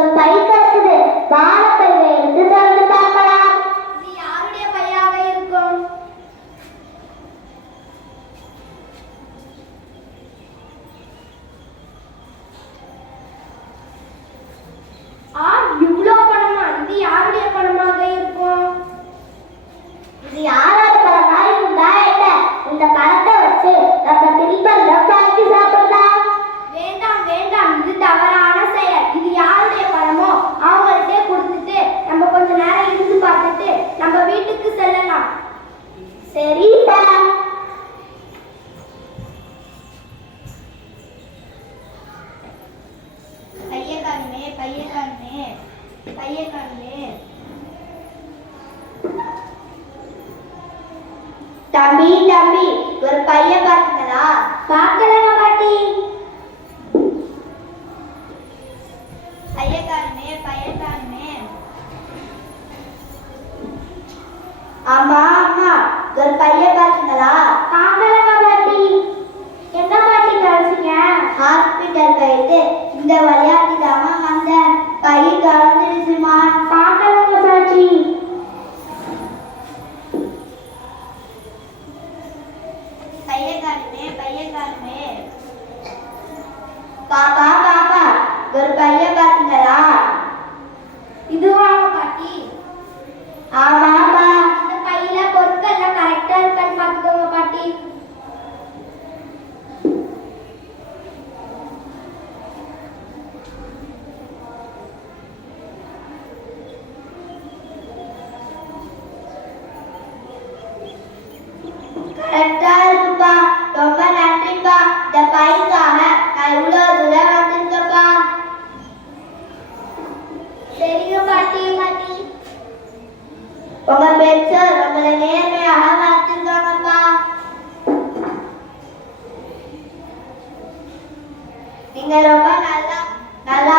ஒரு பை கிடக்குது. வாழைப்பையை எடுத்து திறந்து பார்க்கலாம். இது யாருடைய பையாக இருக்கும்? இவ்வளோ பணமா? இது யாருடைய பணமாக இருக்கும்? இது யாரோட பணமா இருந்தா என்ன? இந்த பணத்தை வச்சு நம்ம தின்பண்டம் வாங்கி சாப்பிடலாம். வேண்டாம் வேண்டாம், இது தவறான செயல். இது யாருடைய பணமோ அவங்கள்ட்டே கொடுத்துட்டு நம்ம கொஞ்ச நேரம் இருந்து பார்த்துட்டு நம்ம வீட்டுக்கு செல்லலாம். சரிப்பா. பையக்காரனே பையக்காரனே பையக்காரனே, தம்பி தம்பி, ஒரு பைய பார்த்தீங்களா? பார்க்கலங்க பாட்டி. பையக்காரனே பையக்காரனே. ஆமா ஆமா, ஒரு பைய பார்த்தீங்களா? பார்க்கலங்க பாட்டி. எங்க பாட்டி கழிச்சிங்க? ஹாஸ்பிட்டல் போயிட்டு இந்த விளையாட்டு தான் வந்தேன். கை கலந்துருச்சுமா. பார்க்கலங்க பாட்டி. பையக்காரனே பையக்காரனே. பாப்பா பாப்பா, ஒரு பைய பார்த்தீங்களா? இதுவாங்க பாட்டி? ஆமாப்பா. இந்த பையில பொருட்கள் எல்லாம் கரெக்டா இருக்கான்னு பார்த்துக்கோங்க பாட்டி. கரெக்டா இருக்குப்பா. ரொம்ப நன்றிப்பா. இந்த பைக்காக நான் இவ்வளவு தூரம் வந்திருக்கப்பா. சரிங்க பாட்டி. பாட்டி, உங்க பெற்றோர் உங்களை நேர்மையாக வளர்த்துருக்காங்கப்பா. நீங்க ரொம்ப நல்லா நல்லா